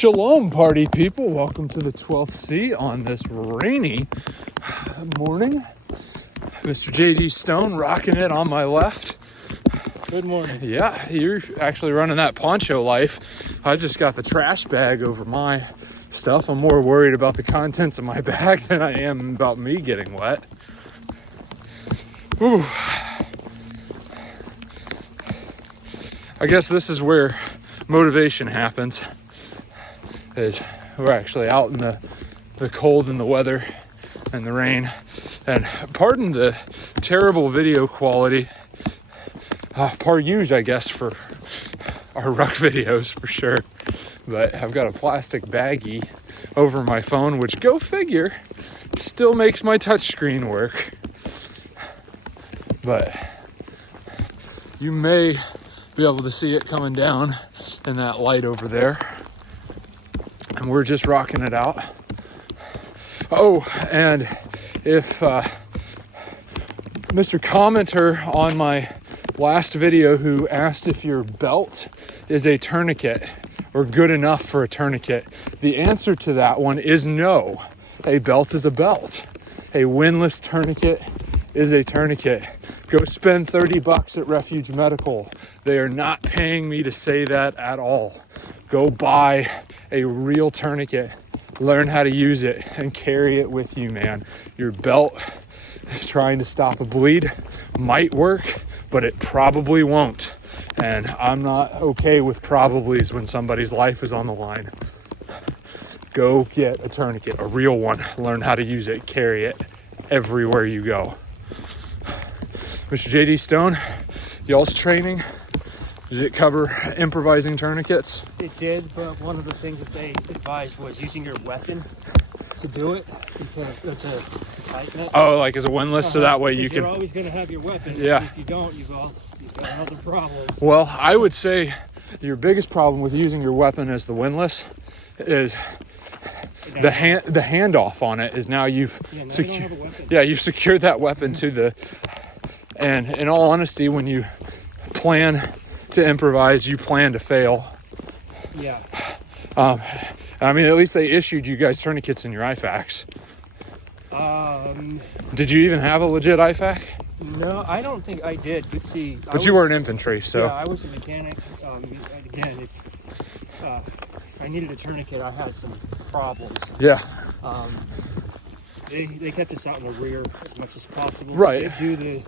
Shalom, party people. Welcome to the 12th seat on this rainy morning. Mr. JD Stone rocking it on my left. Good morning. Yeah, you're actually running that poncho life. I just got the trash bag over my stuff. I'm more worried about the contents of my bag than I am about me getting wet. Whew. I guess this is where motivation happens. Is we're actually out in the cold and the weather and the rain. And pardon the terrible video quality. Par use, I guess, for our ruck videos for sure. But I've got a plastic baggie over my phone, which, go figure, still makes my touchscreen work. But you may be able to see it coming down in that light over there. And we're just rocking it out. Oh, and if Mr. Commenter on my last video who asked if your belt is a tourniquet or good enough for a tourniquet, the answer to that one is no. A belt is a belt. A windlass tourniquet is a tourniquet. Go spend $30 at Refuge Medical. They are not paying me to say that at all. Go buy a real tourniquet. Learn how to use it and carry it with you, man. Your belt is trying to stop a bleed. Might work, but it probably won't. And I'm not okay with probablys when somebody's life is on the line. Go get a tourniquet, a real one. Learn how to use it. Carry it everywhere you go. Mr. JD Stone, y'all's training, did it cover improvising tourniquets? It did, but one of the things that they advised was using your weapon to do it, to tighten it. Oh, like as a windlass, so that way you can... You're always going to have your weapon. Yeah. If you don't, you've got another problem. Well, I would say your biggest problem with using your weapon as the windlass is the handoff on it is now you've you've secured that weapon to the... And in all honesty, when you plan to improvise, you plan to fail. Yeah. I mean, at least they issued you guys tourniquets in your IFACs. Did you even have a legit IFAC? No, I don't think I did. But see, but you were in infantry, so. Yeah, I was a mechanic. Again, if I needed a tourniquet, I had some problems. Yeah. They kept us out in the rear as much as possible. Right. They do the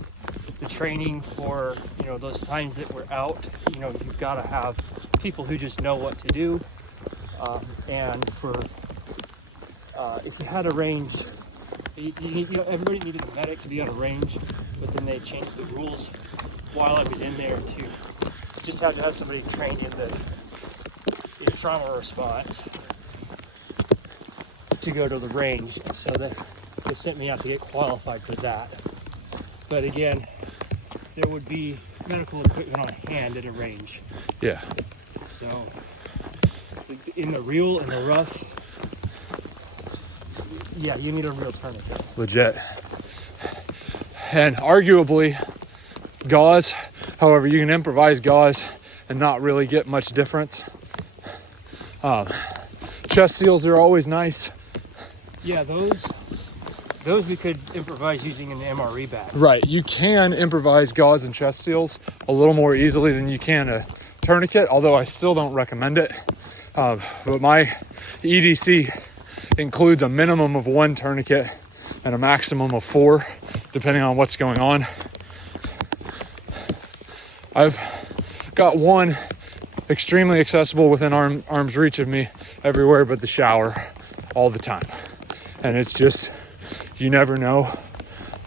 training for, those times that we're out. You've got to have people who just know what to do. And for if you had a range, everybody needed a medic to be on a range, but then they changed the rules while I was in there to just have to have somebody trained in the trauma response to go to the range, so they sent me out to get qualified for that. But again, there would be medical equipment on hand at a range. Yeah. So in the real and the rough, yeah, you need a real tourniquet. Legit. And arguably, gauze, however, you can improvise gauze and not really get much difference. Chest seals are always nice. Yeah, those we could improvise using an MRE bag. Right, you can improvise gauze and chest seals a little more easily than you can a tourniquet, although I still don't recommend it. But my EDC includes a minimum of 1 tourniquet and a maximum of 4, depending on what's going on. I've got one extremely accessible within arm's reach of me everywhere but the shower all the time. And it's just, you never know.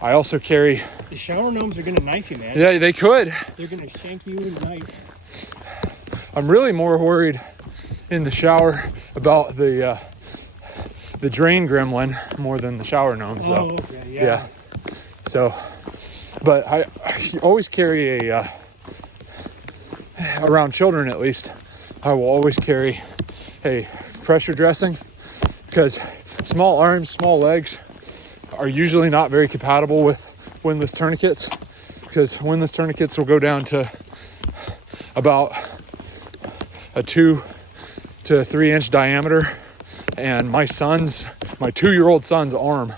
I also carry... The shower gnomes are going to knife you, man. Yeah, they could. They're going to shank you and knife. I'm really more worried in the shower about the drain gremlin more than the shower gnomes, though. Oh, okay, yeah. So, but I always carry around children at least, I will always carry a pressure dressing, because small arms, small legs are usually not very compatible with windlass tourniquets, because windlass tourniquets will go down to about a 2 to 3-inch diameter, and my 2-year-old son's arm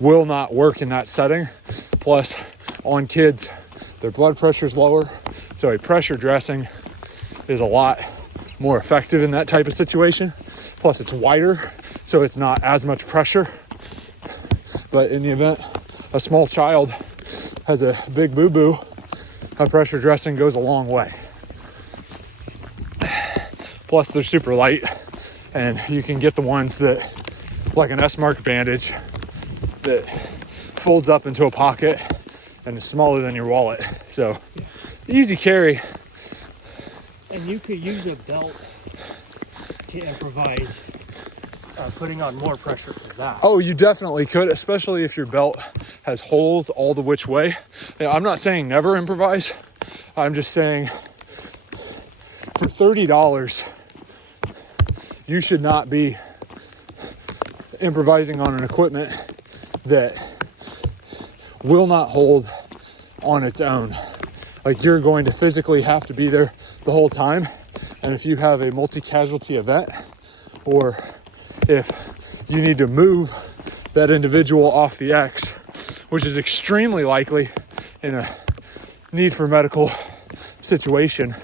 will not work in that setting. Plus, on kids, their blood pressure is lower, so a pressure dressing is a lot more effective in that type of situation. Plus, it's wider, so it's not as much pressure. But in the event a small child has a big boo-boo, a pressure dressing goes a long way. Plus, they're super light, and you can get the ones that, like an S-mark bandage, that folds up into a pocket and is smaller than your wallet. So, easy carry. And you could use a belt to improvise putting on more pressure for that. Oh, you definitely could, especially if your belt has holes all the which way. I'm not saying never improvise. I'm just saying for $30, you should not be improvising on an equipment that will not hold on its own. Like, you're going to physically have to be there the whole time. And if you have a multi-casualty event, or if you need to move that individual off the X, which is extremely likely in a need for medical situation,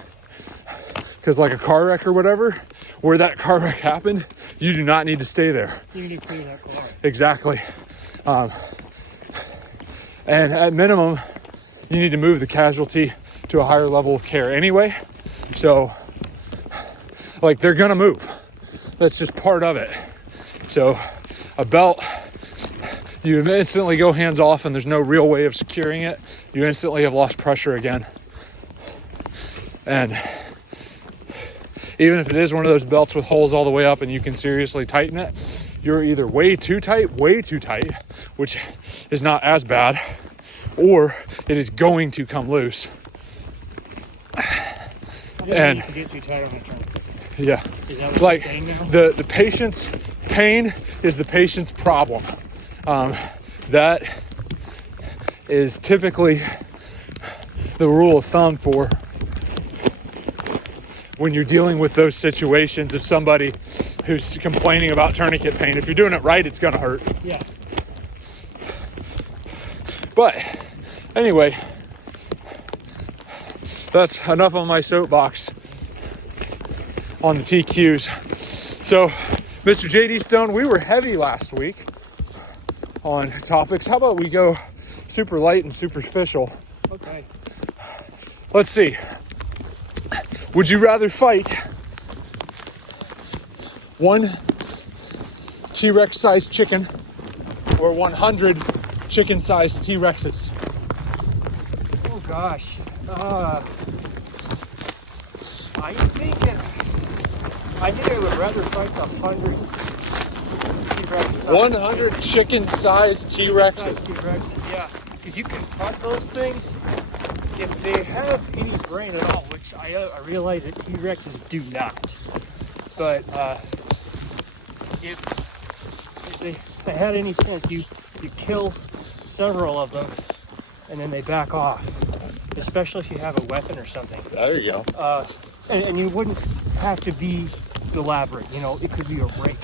because like a car wreck or whatever, where that car wreck happened, you do not need to stay there. You need to clear that car. Exactly. And at minimum, you need to move the casualty to a higher level of care anyway. So, like, they're gonna move. That's just part of it. So, a belt, you instantly go hands off and there's no real way of securing it. You instantly have lost pressure again. And even if it is one of those belts with holes all the way up and you can seriously tighten it, you're either way too tight, which is not as bad, or it is going to come loose. And you can get too tight on the tourniquet. Yeah. Is that what Like, you're saying now? the patient's pain is the patient's problem. That is typically the rule of thumb for when you're dealing with those situations of somebody who's complaining about tourniquet pain. If you're doing it right, it's gonna hurt. Yeah. But anyway, that's enough on my soapbox on the TQs. So, Mr. JD Stone, we were heavy last week on topics. How about we go super light and superficial? Okay. Let's see. Would you rather fight one T-Rex sized chicken or 100 chicken sized T-Rexes? Oh gosh. I think I would rather fight the 100 T-Rex. 100 chicken sized T-Rexes. T-Rexes, yeah. Because you confront those things, if they have any brain at all, which I realize that T-Rexes do not. But if they had any sense, you kill several of them and then they back off. Especially if you have a weapon or something. There you go. And you wouldn't have to be elaborate, you know, it could be a rake.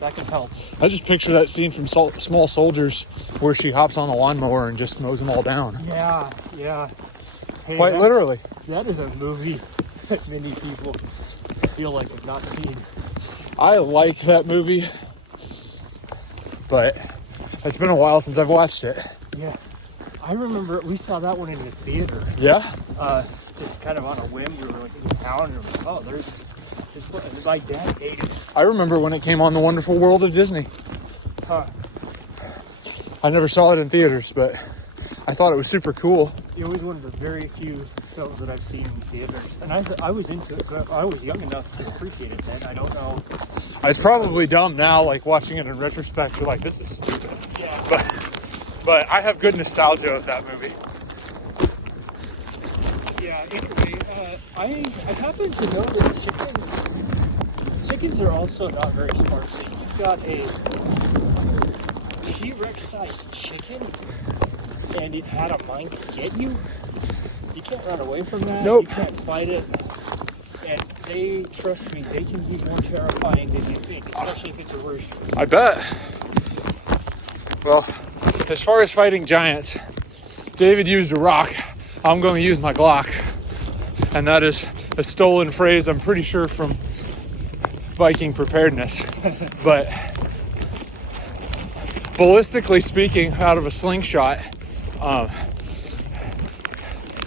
That can help. I just picture that scene from Small Soldiers where she hops on the lawnmower and just mows them all down. Yeah. Hey, Quite literally. That is a movie that many people feel like have not seen. I like that movie, but it's been a while since I've watched it. Yeah. I remember we saw that one in the theater. Yeah? Just kind of on a whim. We were like in town and we were like, oh, there's one. And my dad hated it. I remember when it came on The Wonderful World of Disney. Huh. I never saw it in theaters, but I thought it was super cool. It was one of the very few films that I've seen in theaters. And I was into it, but I was young enough to appreciate it then. I don't know. It's probably dumb now, like watching it in retrospect, you're like, this is stupid. Yeah. But I have good nostalgia with that movie. Yeah, anyway, I happen to know that chickens are also not very smart. So you've got a T-Rex sized chicken and it had a mind to get you. You can't run away from that. Nope. You can't fight it. trust me, they can be more terrifying than you think, especially if it's a rooster. I bet. Well, as far as fighting giants, David used a rock. I'm going to use my Glock. And that is a stolen phrase, I'm pretty sure, from Viking preparedness. But ballistically speaking, out of a slingshot,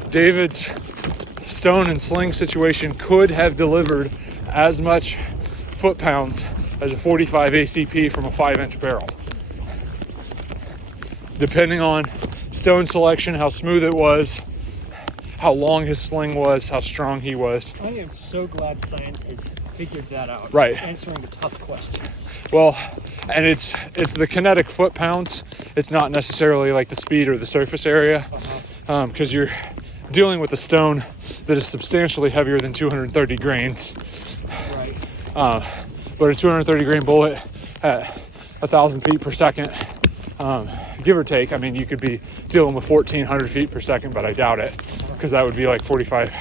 David's stone and sling situation could have delivered as much foot-pounds as a 45 ACP from a 5-inch barrel. Depending on stone selection, how smooth it was, how long his sling was, how strong he was. I am so glad science has figured that out. Right. Answering the tough questions. Well, and it's the kinetic foot-pounds. It's not necessarily like the speed or the surface area, because you're dealing with a stone that is substantially heavier than 230 grains. Right. But a 230 grain bullet at 1,000 feet per second, give or take. I mean, you could be dealing with 1,400 feet per second, but I doubt it, because that would be like 45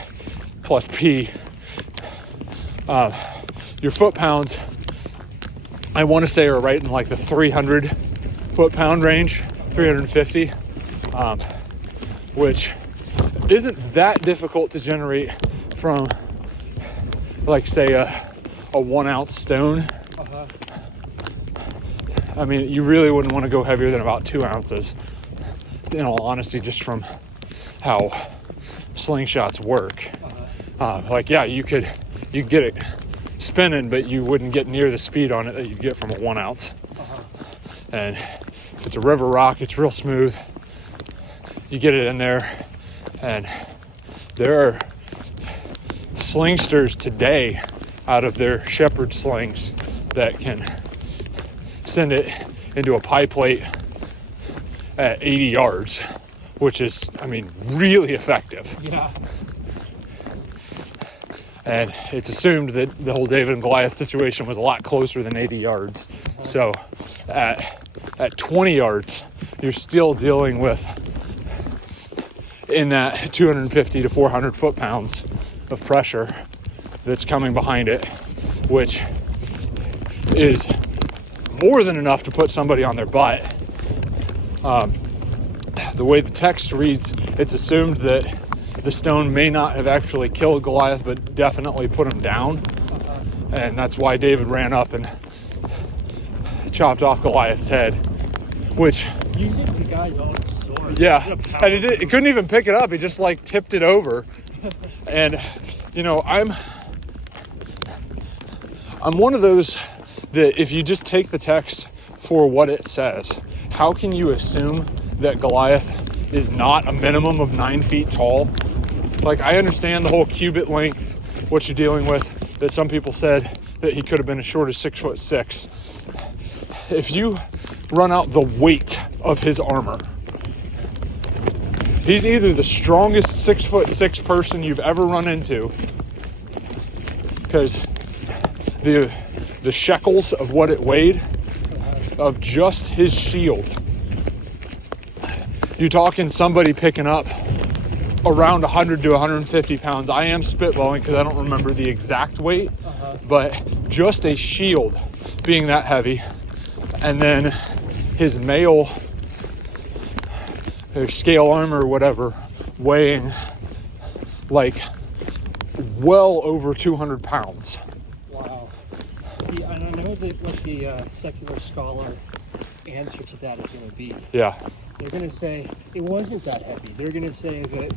plus P. Your foot-pounds, I want to say, are right in like the 300 foot-pound range, 350, which isn't that difficult to generate from, like, say, a 1 ounce stone. I mean, you really wouldn't want to go heavier than about 2 ounces, in all honesty, just from how slingshots work. Like, yeah, you could get it spinning, but you wouldn't get near the speed on it that you'd get from a 1 ounce. And if it's a river rock, it's real smooth. You get it in there, and there are slingsters today out of their shepherd slings that can send it into a pie plate at 80 yards, which is, I mean, really effective. Yeah. And it's assumed that the whole David and Goliath situation was a lot closer than 80 yards. So at 20 yards, you're still dealing with, in that 250 to 400 foot-pounds of pressure that's coming behind it, which is more than enough to put somebody on their butt. The way the text reads, it's assumed that the stone may not have actually killed Goliath, but definitely put him down. And that's why David ran up and chopped off Goliath's head, which... You hit the guy on the sword. Yeah, and it couldn't even pick it up. He just, like, tipped it over. And, you know, I'm one of those that if you just take the text for what it says, how can you assume that Goliath is not a minimum of 9 feet tall? Like, I understand the whole cubit length, what you're dealing with, that some people said that he could have been as short as 6'6". If you run out the weight of his armor, he's either the strongest 6'6" person you've ever run into, because the shekels of what it weighed, of just his shield, you're talking somebody picking up around 100 to 150 pounds. I am spitballing because I don't remember the exact weight, but just a shield being that heavy, and then his mail, their scale armor or whatever, weighing like well over 200 pounds. Wow. See, and I know that what the secular scholar answer to that is going to be. Yeah. They're going to say it wasn't that heavy. They're going to say that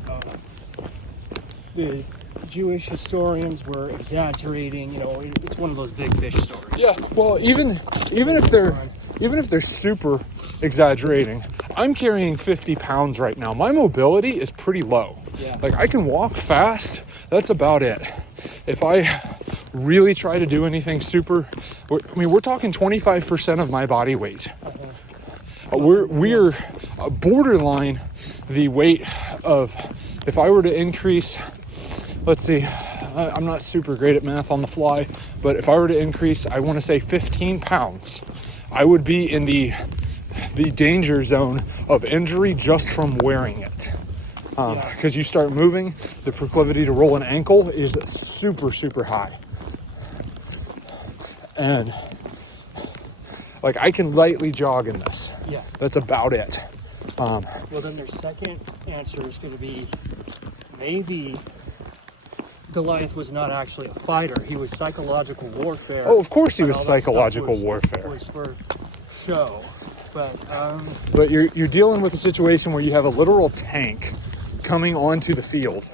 the Jewish historians were exaggerating. You know, it's one of those big fish stories. Yeah. Well, even if they're super exaggerating, I'm carrying 50 pounds right now. My mobility is pretty low. Yeah. Like, I can walk fast. That's about it. If I really try to do anything super, we're talking 25% of my body weight. We're borderline the weight of, if I were to increase, let's see, I'm not super great at math on the fly, but if I were to increase, I want to say 15 pounds, I would be in the danger zone of injury just from wearing it. because you start moving, the proclivity to roll an ankle is super, super high. And like I can lightly jog in this. Yeah. That's about it. Well, then their second answer is going to be maybe Goliath was not actually a fighter. He was psychological warfare. Oh, of course he but was all that stuff psychological warfare. was for show. But you're dealing with a situation where you have a literal tank coming onto the field.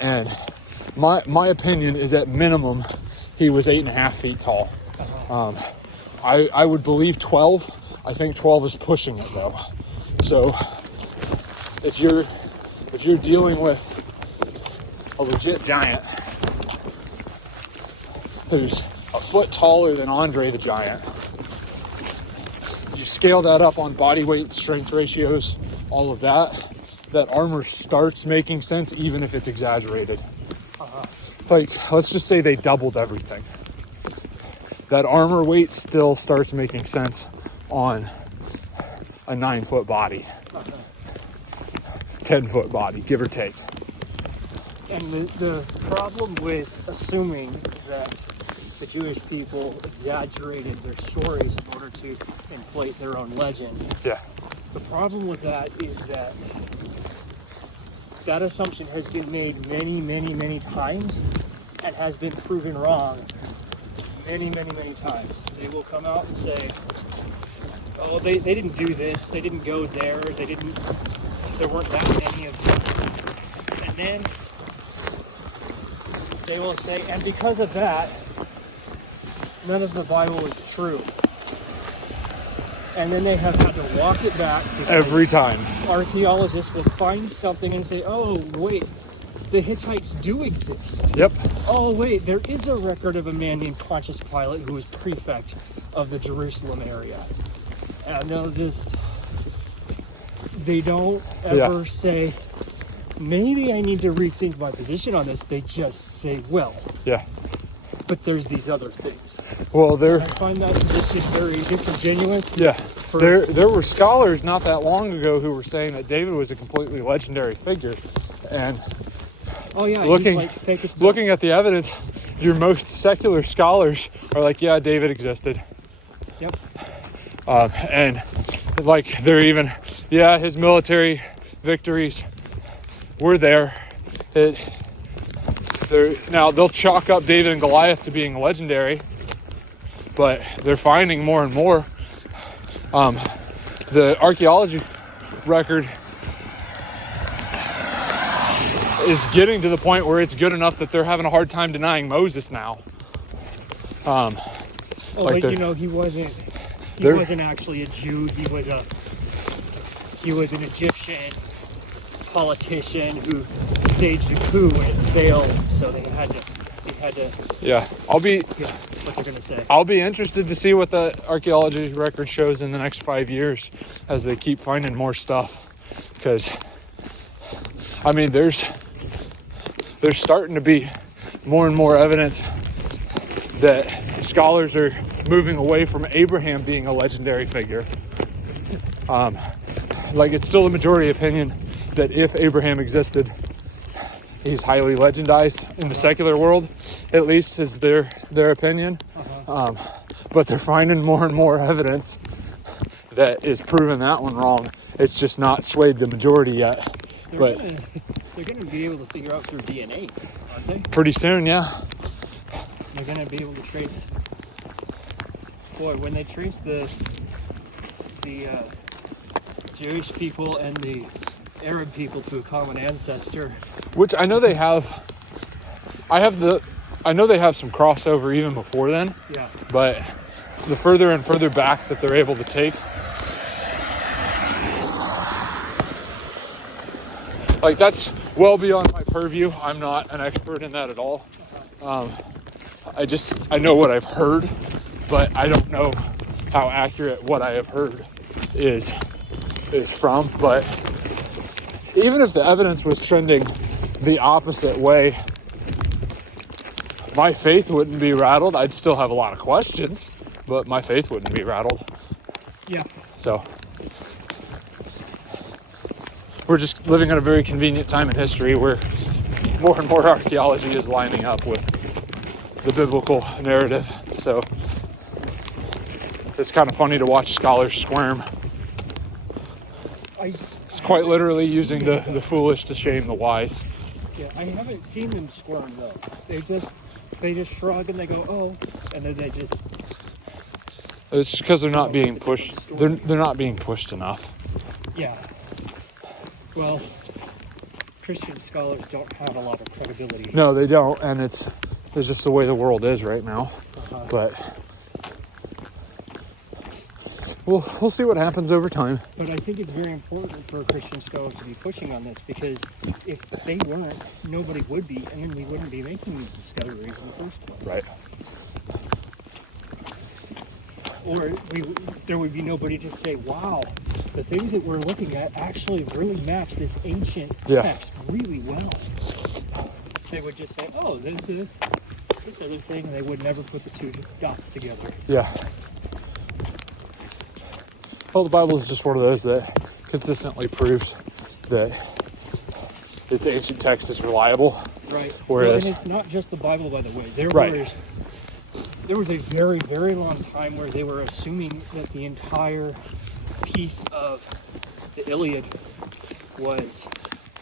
And my opinion is at minimum he was 8.5 feet tall. I would believe 12. I think 12 is pushing it though. So if you're dealing with a legit giant who's a foot taller than Andre the Giant, you scale that up on body weight, strength ratios, all of that, that armor starts making sense even if it's exaggerated. Like, let's just say they doubled everything. That armor weight still starts making sense on a 9-foot body. 10-foot body, give or take. And the problem with assuming that the Jewish people exaggerated their stories in order to inflate their own legend. Yeah. The problem with that is that that assumption has been made many, many, many times and has been proven wrong many, many, many times. They will come out and say, oh, they didn't do this, they didn't go there, there weren't that many of them. And then they will say, and because of that, none of the Bible is true. And then they have had to walk it back every time. Archaeologists will find something and say, oh, wait, the Hittites do exist. Yep. Oh, wait, there is a record of a man named Pontius Pilate who was prefect of the Jerusalem area. And they don't ever say, maybe I need to rethink my position on this. They just say, well. Yeah. But there's these other things. Well, I find that position very disingenuous. Yeah. There were scholars not that long ago who were saying that David was a completely legendary figure. And looking at the evidence, your most secular scholars are like, yeah, David existed. Yep. And like they're even, yeah, his military victories were there. Now they'll chalk up David and Goliath to being legendary, but they're finding more and more. The archaeology record is getting to the point where it's good enough that they're having a hard time denying Moses now. He wasn't actually a Jew. He was an Egyptian politician who staged a coup and failed, so they had to. Yeah, what they're gonna say. I'll be interested to see what the archaeology record shows in the next 5 years as they keep finding more stuff. Because, I mean, there's starting to be more and more evidence that scholars are moving away from Abraham being a legendary figure. Like, it's still the majority opinion that if Abraham existed, he's highly legendized in the secular world, at least is their opinion. But they're finding more and more evidence that is proving that one wrong. It's just not swayed the majority yet. They're gonna be able to figure out through DNA, aren't they? Pretty soon, yeah. They're gonna be able to trace. Boy, when they trace the Jewish people and the Arab people to a common ancestor, which I know they have. I know they have some crossover even before then. Yeah. But the further and further back that they're able to take, like, that's well beyond my purview. I'm not an expert in that at all. I know what I've heard, but I don't know how accurate what I have heard is from. But even if the evidence was trending the opposite way, my faith wouldn't be rattled. I'd still have a lot of questions, but my faith wouldn't be rattled. Yeah. So we're just living at a very convenient time in history where more and more archaeology is lining up with the biblical narrative. So it's kind of funny to watch scholars squirm. It's quite literally using the foolish to shame the wise. Yeah, I haven't seen them squirm though. They just shrug and they go, oh, and then they just. It's because they're not being pushed. They're not being pushed enough. Yeah. Well, Christian scholars don't have a lot of credibility. No, they don't, and it's just the way the world is right now. But we'll see what happens over time. But I think it's very important for Christian scholars to be pushing on this, because if they weren't, nobody would be, and then we wouldn't be making these discoveries in the first place. Right. Or there would be nobody to say, wow, the things that we're looking at actually really match this ancient text really well. They would just say, oh, this is this other thing, and they would never put the two dots together. Yeah. Well, the Bible is just one of those that consistently proves that its ancient text is reliable. Right. Whereas, and it's not just the Bible, by the way. There was a very, very long time where they were assuming that the entire piece of the Iliad was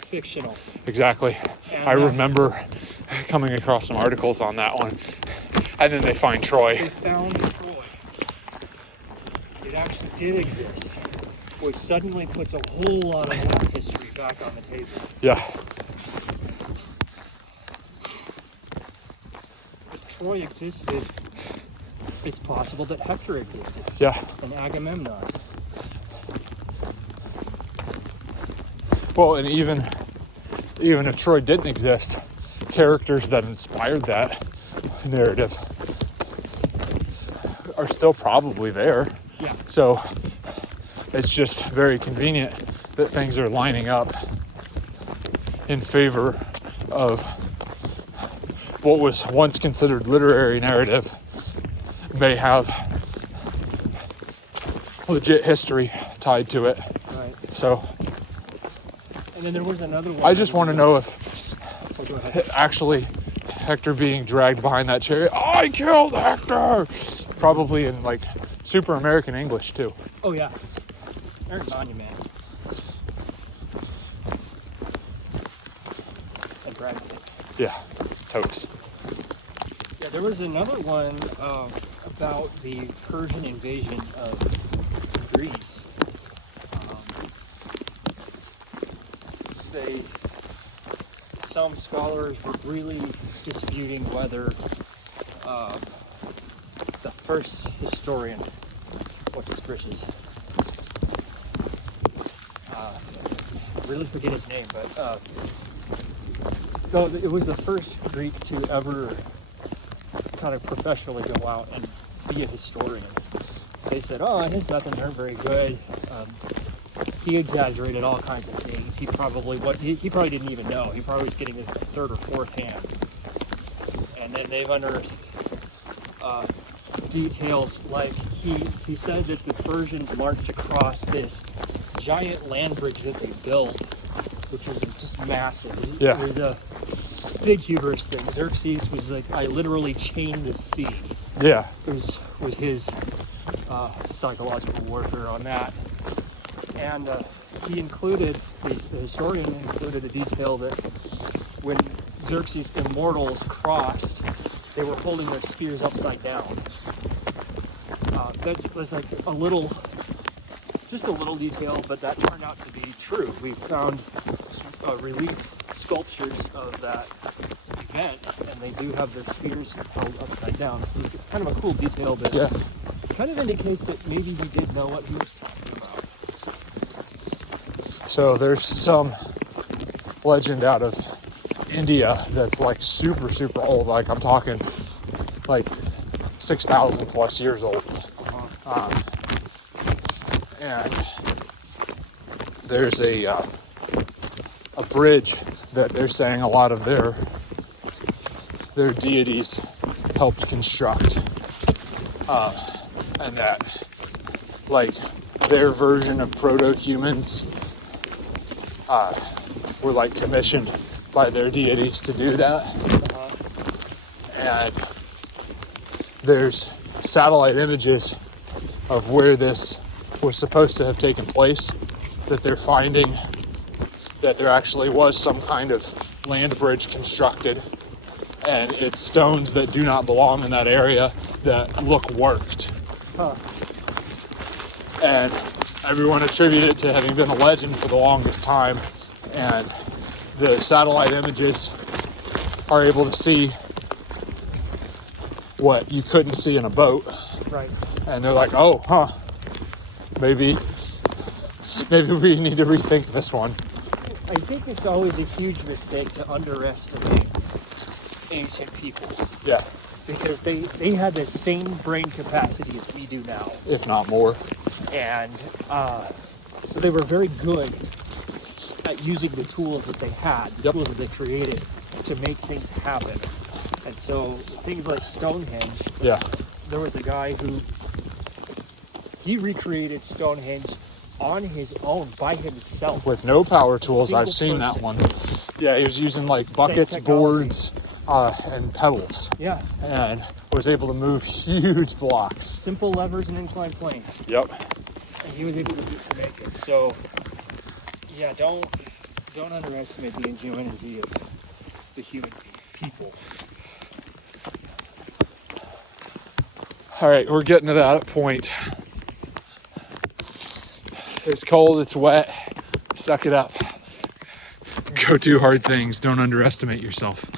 fictional. Exactly. And I remember coming across some articles on that one. And then they find Troy. They found Troy. It actually did exist, which suddenly puts a whole lot of that history back on the table. Yeah. If Troy existed, it's possible that Hector existed. Yeah. And Agamemnon. Well, and even if Troy didn't exist, characters that inspired that narrative are still probably there. Yeah. So it's just very convenient that things are lining up in favor of what was once considered literary narrative may have legit history tied to it. Right. So, and then there was another one. I just want to know if go ahead. actually Hector being dragged behind that chariot, I killed Hector! Probably in like super American English too. Oh yeah. There's Monument. And Brad. Yeah, totes. Yeah, there was another one about the Persian invasion of Greece. Some scholars were really disputing whether the first historian, what's his britches? I really forget his name, but no, it was the first Greek to ever kind of professionally go out and be a historian. They said, oh, his methods aren't very good. He exaggerated all kinds of things. He probably didn't even know. He probably was getting his third or fourth hand. And then they've unearthed details like he said that the Persians marched across this giant land bridge that they built, which was just massive. Yeah. It was a big hubris thing. Xerxes was like, I literally chained the sea. Yeah. It was his psychological warfare on that. And the historian included a detail that when Xerxes' immortals crossed, they were holding their spears upside down. That was like just a little detail, but that turned out to be true. We found relief sculptures of that event, and they do have their spears held upside down. So it's kind of a cool detail that kind of indicates that maybe he did know what he was talking about. So there's some legend out of India that's like super, super old. Like I'm talking like 6,000 plus years old. And there's a bridge that they're saying a lot of their deities helped construct. And that like their version of proto-humans were like commissioned by their deities to do that. And there's satellite images of where this was supposed to have taken place, that they're finding that there actually was some kind of land bridge constructed, and it's stones that do not belong in that area that look worked. And everyone attributed it to having been a legend for the longest time, and the satellite images are able to see what you couldn't see in a boat. Right. And they're like, oh, maybe we need to rethink this one. I think it's always a huge mistake to underestimate ancient peoples. Yeah. Because they had the same brain capacity as we do now. If not more. And so they were very good at using the tools that they had, the tools that they created to make things happen. And so things like Stonehenge, there was a guy who, he recreated Stonehenge on his own, by himself. With no power tools. Single I've seen person. that one. Yeah, he was using like buckets, boards, and pebbles. Yeah. And was able to move huge blocks. Simple levers and inclined planes. Yep. And he was able to make it. So, yeah, don't underestimate the ingenuity of the human people. All right, we're getting to that point. It's cold, it's wet. Suck it up. Go do hard things. Don't underestimate yourself.